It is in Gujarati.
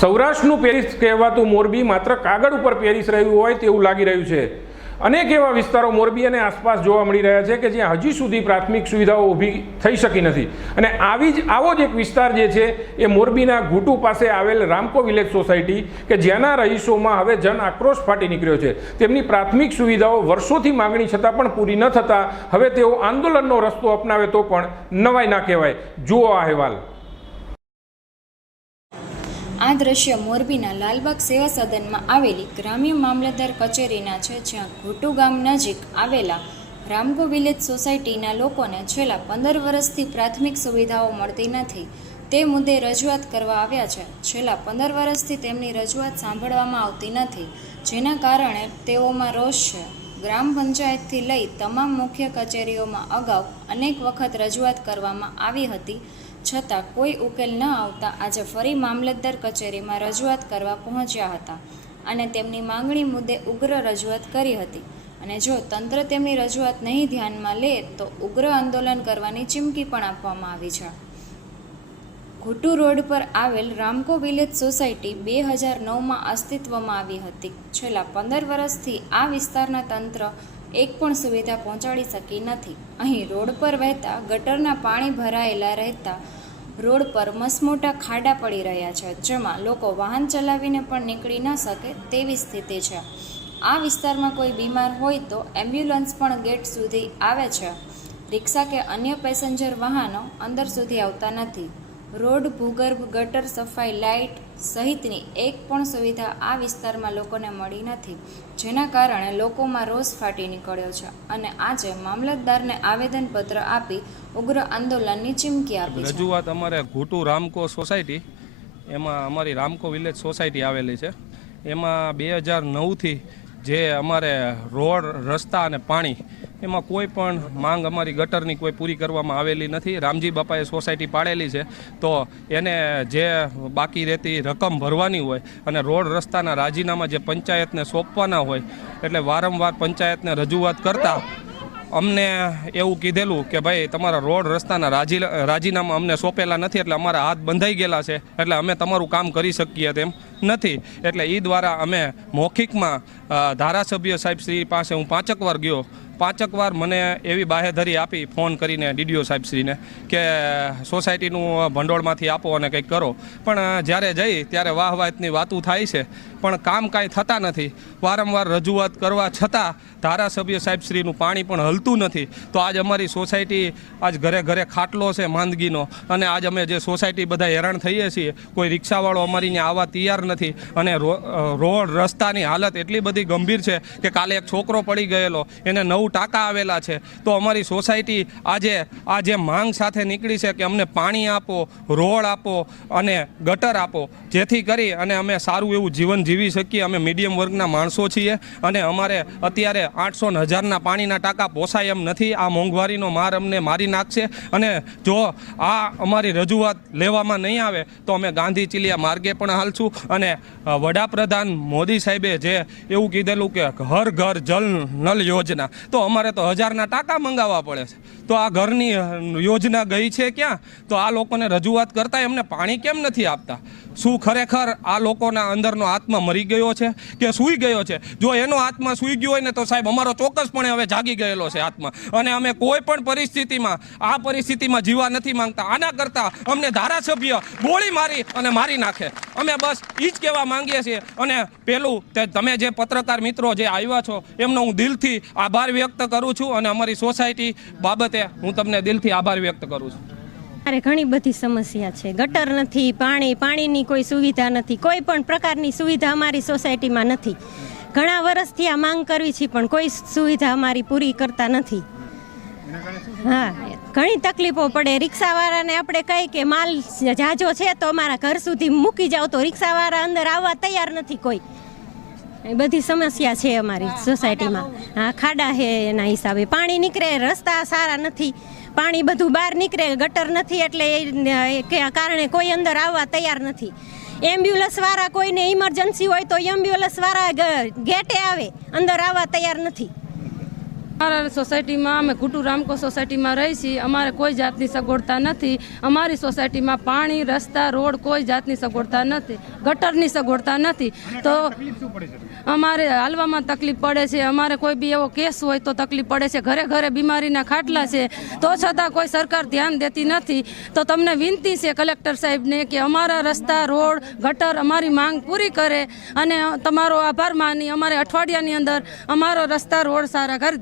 સૌરાષ્ટ્રનું પેરિસ કહેવાતું મોરબી માત્ર કાગળ ઉપર પેરિસ રહ્યું હોય તેવું લાગી રહ્યું છે। અનેક એવા વિસ્તારો મોરબી અને આસપાસ જોવા મળી રહ્યા છે કે જ્યાં હજી સુધી પ્રાથમિક સુવિધાઓ ઊભી થઈ શકી નથી અને આવો જ એક વિસ્તાર જે છે એ મોરબીના ઘૂંટુ પાસે આવેલ રામકો વિલેજ સોસાયટી કે જ્યાંના રહીશોમાં હવે જન આક્રોશ ફાટી નીકળ્યો છે। તેમની પ્રાથમિક સુવિધાઓ વર્ષોથી માંગણી છતાં પણ પૂરી ન થતાં હવે તેઓ આંદોલનનો રસ્તો અપનાવે તો પણ નવાઈ ના કહેવાય। જુઓ આ અહેવાલ। આ દ્રશ્ય મોરબીના લાલબાગ સેવા સદનમાં આવેલી ગ્રામ્ય મામલતદાર કચેરીના છે, જ્યાં ઘૂંટુ ગામ નજીક આવેલા રામકો વિલેજ સોસાયટીના લોકોને છેલ્લા 15 વર્ષથી પ્રાથમિક સુવિધાઓ મળતી નથી તે મુદ્દે રજૂઆત કરવા આવ્યા છે। છેલ્લા 15 વર્ષથી તેમની રજૂઆત સાંભળવામાં આવતી નથી, જેના કારણે તેઓમાં રોષ છે। ગ્રામ પંચાયતથી લઈ તમામ મુખ્ય કચેરીઓમાં અગાઉ અનેક વખત રજૂઆત કરવામાં આવી હતી, છતાં કોઈ ઉકેલ ન આવતા આજે ફરી મામલતદાર કચેરીમાં રજૂઆત કરવા પહોંચ્યા હતા અને તેમની માંગણી મુદ્દે ઉગ્ર રજૂઆત કરી હતી અને જો તંત્ર તેમની રજૂઆત નહીં ધ્યાનમાં લે તો ઉગ્ર આંદોલન કરવાની ચીમકી પણ આપવામાં આવી છે। ઘૂંટુ રોડ પર આવેલ રામકો વિલેજ સોસાયટી 2009માં અસ્તિત્વમાં આવી હતી। છેલ્લા 15 વર્ષથી આ વિસ્તારના તંત્ર એક પણ સુવિધા પહોંચાડી શકી નથી। અહીં રોડ પર વહેતા ગટરના પાણી ભરાયેલા રહેતા રોડ પર મસમોટા ખાડા પડી રહ્યા છે, જેમાં લોકો વાહન ચલાવીને પણ નીકળી ન શકે તેવી સ્થિતિ છે। આ વિસ્તારમાં કોઈ બીમાર હોય તો એમ્બ્યુલન્સ પણ ગેટ સુધી આવે છે, રિક્ષા કે અન્ય પેસેન્જર વાહનો અંદર સુધી આવતા નથી। રોડ, ભૂગર્ભ, ગટર સફાઈ, લાઇટ સહિતની એક પણ સુવિધા આ વિસ્તારમાં લોકોને મળી નથી, જેના કારણે લોકોમાં રોષ ફાટી નીકળ્યો છે અને આજે મામલતદારને આવેદનપત્ર આપી ઉગ્ર આંદોલનની ચીમકી આપી છે। રજૂઆત અમારે ઘૂંટુ રામકો સોસાયટી, એમાં અમારી રામકો વિલેજ સોસાયટી આવેલી છે। એમાં 2009થી જે અમારે રોડ, રસ્તા અને પાણી એમાં કોઈ પણ માંગ અમારી ગટરની કોઈ પૂરી કરવામાં આવેલી નથી। રામજી બાપાએ સોસાયટી પાડેલી છે તો એને જે બાકી રહેતી રકમ ભરવાની હોય અને રોડ રસ્તાના રાજીનામા જે પંચાયતને સોંપવાના હોય એટલે વારંવાર પંચાયતને રજૂઆત કરતાં અમને એવું કીધેલું કે ભાઈ તમારા રોડ રસ્તાના રાજીનામા અમને સોંપેલા નથી એટલે અમારા હાથ બંધાઈ ગયેલા છે એટલે અમે તમારું કામ કરી શકીએ તેમ નથી। એટલે એ દ્વારા અમે મૌખિકમાં ધારાસભ્ય સાહેબ શ્રી પાસે હું 5 વાર ગયો। 5 વાર મને એવી બાહેધરી આપી ફોન કરીને ડીડીઓ સાહેબશ્રીને કે સોસાયટીનું ભંડોળમાંથી આપો અને કંઈક કરો, પણ જ્યારે જઈ ત્યારે વાહવાતની વાતું થાય છે પણ કામ કાંઈ થતા નથી। વારંવાર રજૂઆત કરવા છતાં ધારાસભ્ય સાહેબશ્રીનું પાણી પણ હલતું નથી। તો આજ અમારી સોસાયટી આજ ઘરે ઘરે ખાટલો છે માંદગીનો અને આજ અમે જે સોસાયટી બધા હેરાન થઈએ છીએ, કોઈ રિક્ષાવાળો અમારી ત્યાં આવવા તૈયાર નથી અને રોડ રસ્તાની હાલત એટલી બધી ગંભીર છે કે કાલે એક છોકરો પડી ગયેલો, એને 9 ટાંકા આવેલા છે। તો અમારી સોસાયટી આજે આ જે માંગ સાથે નીકળી છે કે અમને પાણી આપો, રોડ આપો અને ગટર આપો, જેથી કરી અને અમે સારું એવું જીવન જીવી શકીએ। અમે મીડિયમ વર્ગના માણસો છીએ અને અમારે અત્યારે 800 ને 1000ના પાણીના ટાંકા પોસાય એમ નથી। આ મોંઘવારીનો માર અમને મારી નાખશે અને જો આ અમારી રજૂઆત લેવામાં નહીં આવે તો અમે ગાંધી ચીલિયા માર્ગે પણ હાલશું। અને વડાપ્રધાન મોદી સાહેબે જે એવું કીધેલું કે હર ઘર જલ નલ યોજના, તો અમારે તો 1000ના ટાંકા મંગાવવા પડે છે। તો આ ઘરની યોજના ગઈ છે ક્યાં? તો આ લોકોને રજૂઆત કરતાં એમને પાણી કેમ નથી આપતા? શું ખરેખર આ લોકોના અંદરનો આત્મા મરી ગયો છે કે સૂઈ ગયો છે? જો એનો આત્મા સૂઈ ગયો હોય ને તો સાહેબ અમારો ચોક્કસપણે હવે જાગી ગયેલો છે આત્મા અને અમે કોઈ પણ પરિસ્થિતિમાં આ પરિસ્થિતિમાં જીવા નથી માંગતા। આના કરતાં અમને ધારાસભ્ય ગોળી મારી અને મારી નાખે, અમે બસ એ જ કહેવા માંગીએ છીએ। અને પેલું તમે જે પત્રકાર મિત્રો જે આવ્યા છો એમનો હું દિલથી આભાર વ્યક્ત કરું છું અને અમારી સોસાયટી બાબતે હું તમને દિલથી આભાર વ્યક્ત કરું છું। અરે ઘણી બધી સમસ્યા છે, ગટર નથી, પાણીની કોઈ સુવિધા નથી, કોઈ પણ પ્રકારની સુવિધા અમારી સોસાયટીમાં નથી। ઘણા વર્ષથી આ માંગ કરવી છે પણ કોઈ સુવિધા અમારી પૂરી કરતા નથી। હા, ઘણી તકલીફો પડે। રિક્ષાવાળાને આપણે કહી કે માલ જાજો છે તો અમારા ઘર સુધી મૂકી જાઓ તો રિક્ષાવાળા અંદર આવવા તૈયાર નથી કોઈ। એ બધી સમસ્યા છે અમારી સોસાયટીમાં। હા, ખાડા છે એના હિસાબે, પાણી નીકળે, રસ્તા સારા નથી, પાણી બધું બહાર નીકળે, ગટર નથી એટલે એ કારણે કોઈ અંદર આવવા તૈયાર નથી। એમ્બ્યુલન્સવાળા કોઈને ઇમરજન્સી હોય તો એમ્બ્યુલન્સવાળા ગેટે આવે, અંદર આવવા તૈયાર નથી। અમારા સોસાયટીમાં અમે ઘુટુ રામકો સોસાયટીમાં રહી છીએ. અમારે કોઈ જાતની સગવડતા નથી. અમારી સોસાયટીમાં પાણી, રસ્તા, રોડ કોઈ જાતની સગવડતા નથી. ગટરની સગવડતા નથી. તો અમારે હાલવામાં તકલીફ પડે છે. અમારે કોઈ બી એવો કેસ હોય તો તકલીફ પડે છે. ઘરે ઘરે બીમારીના ખાટલા છે, તો છતાં કોઈ સરકાર ધ્યાન દેતી નથી. તો તમને વિનંતી છે કલેક્ટર સાહેબને કે અમારા રસ્તા, રોડ, ગટર અમારી માંગ પૂરી કરે અને તમારો આભાર માની અમારે અઠવાડિયાની અંદર અમારો રસ્તા, રોડ સારા કરી દે.